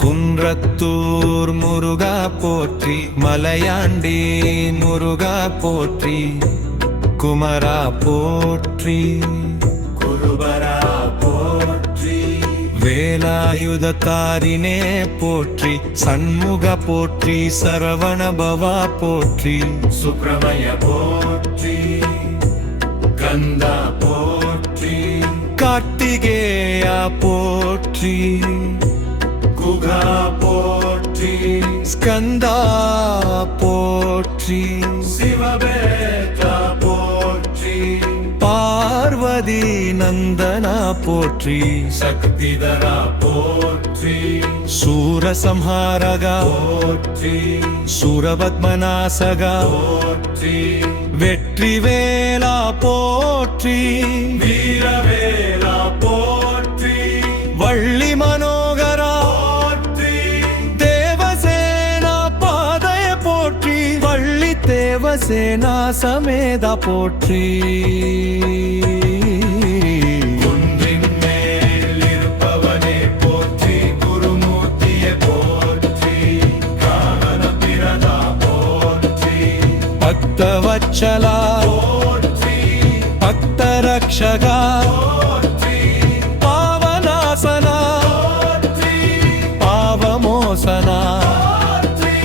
குன்றத்தூர் முருகா போற்றி, மலையாண்டி முருகா போற்றி, குமரா போற்றி, குருபரா போற்றி, வேலாயுதக்காரினே போற்றி, சண்முக போற்றி, சரவணபவா போற்றி, சுப்பிரமணிய போற்றி, கந்தா போற்றி, கார்த்திகேயா போற்றி, குகா போற்றி, ஸ்கந்தா போற்றி, சிவபேதா போற்றி, பார்வதி நந்தனா போற்றி, சக்திதரா போற்றி, சூரசம்ஹாரகா போற்றி, சூரபத்மநாசகா போற்றி, வெற்றிவேலா போற்றி, வீரவேலா போற்றி, வள்ளி மனோகரா போற்றி, தேவசேனா பாதய போற்றி, வள்ளி தேவசேனா சமேதா போற்றி. குன்றின் மேல் இருப்பவனே போற்றி, குருமூர்த்தியே போற்றி, காவல பிரதா போற்றி, பக்தவத்சலா போற்றி, பக்தரக்ஷகா போற்றி, பாவநாசனா போற்றி, பாவமோசனா போற்றி,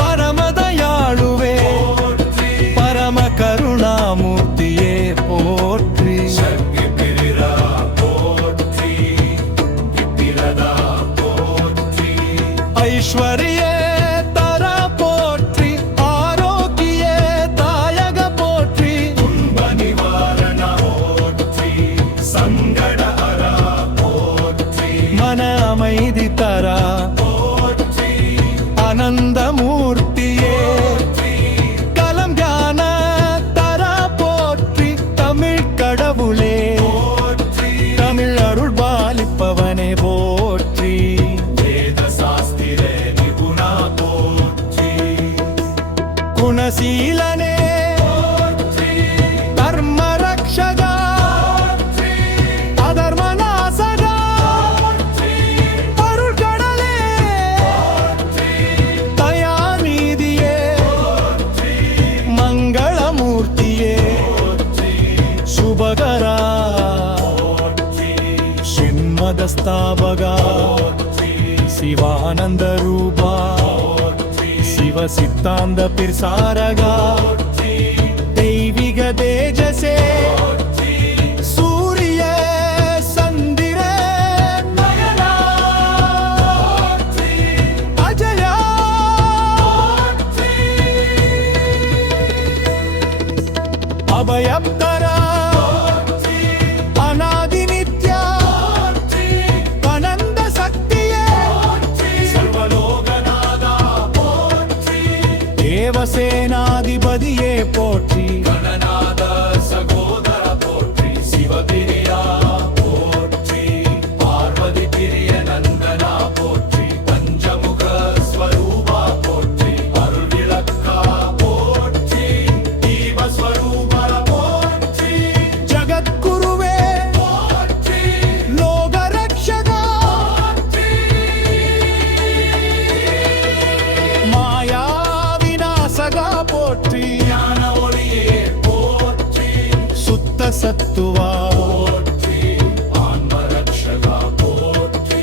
பரமதயாளுவே போற்றி, பரம கருணாமூர்த்தியே போற்றி, சக்திபிரதா போற்றி, கிப்பிரதா போற்றி, ஐஸ்வர்யே தரா போற்றி, ஆரோக்கியே தாயக போற்றி, துன்ப நிவாரண போற்றி, சங்கடஹரா போற்றி, மன அமைதி தரா போற்றி, ஆனந்தமூர்த்தியே போற்றி, கலம் ஞான தரா போற்றி, தமிழ் கடவுளே போற்றி, தமிழ் அருள் பாலிப்பவனே போற்றி, வேத சாஸ்திரே நிபுணா போற்றி, குணசீலனே போற்றி, தர்ம ரக்ஷகா போற்றி, அதர்மநாசகா போற்றி, அருள் கடலே போற்றி, தயாநிதியே போற்றி, மங்களமூர்த்தியே போற்றி, சுபகரா போற்றி, சின்மதஸ்தாபகா போற்றி, சிவானந்த ரூபா போற்றி, சிவ சித்தாந்த பிரசாரகா போற்றி, தெய்வீக தேஜசே போற்றி, சூரிய சந்திர நயனா போற்றி, அஜயா போற்றி, அபயப்தரா போற்றி, அநாதி நித்யா போற்றி, அனந்த சக்தியே போற்றி, சர்வலோகநாதா போற்றி, தேவசேனாதிபதியே போற்றி, கணநாத சகோதர போற்றி, சிவபிரியா போற்றி, பார்வதி பிரிய நந்தனா போற்றி, பஞ்சமுக ஸ்வரூபா போற்றி, அருள் விளக்கா போற்றி, தீபஸ்வரூபர போற்றி, ஜகத்குருவே போற்றி, லோகரக்ஷகா போற்றி, மாயா விநாசகா போற்றி, ஞான ஒளியே போற்றி, சுத்த சத்துவா போற்றி, ஆன்மரக்ஷகா போற்றி,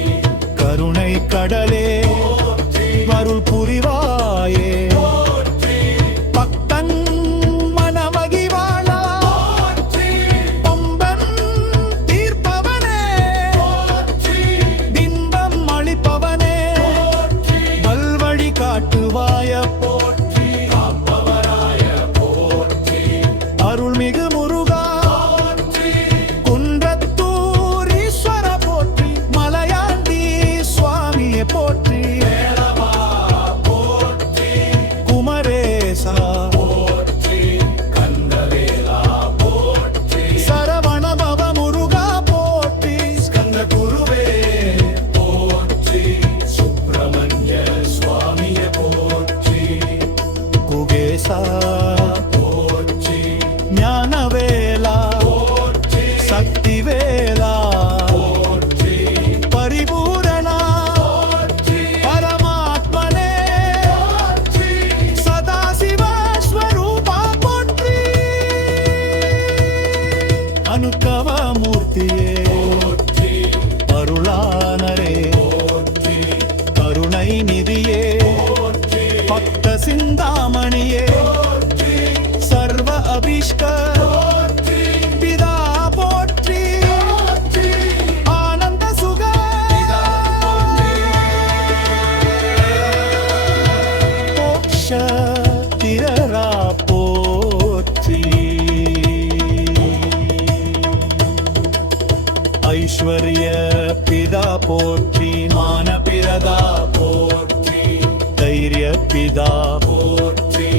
கருணை கடலே போற்றி, அருள் புரிவாயே போற்றி, பக்தன் மனமகிவாளா போற்றி, பம்பன் தீர்ப்பவனே போற்றி, பிம்பம் அளிப்பவனே போற்றி, வல்வழி காட்டுவாய போற்றி, காப்பவராய போற்றி, அருள்மிகு முருகா போற்றி, குன்றத்தூர் ஈஸ்வர போற்றி, மலையாண்டி சுவாமியே போற்றி. சிந்தாமணியே சர்வ அபிஷ்க பிதா போற்றி ஆனந்த சுக மோக்ஷ திரரா போற்றி ஐஸ்வர்ய பிதா போற்றி மான பிரதா போற்றி தைரிய பிதா போற்றி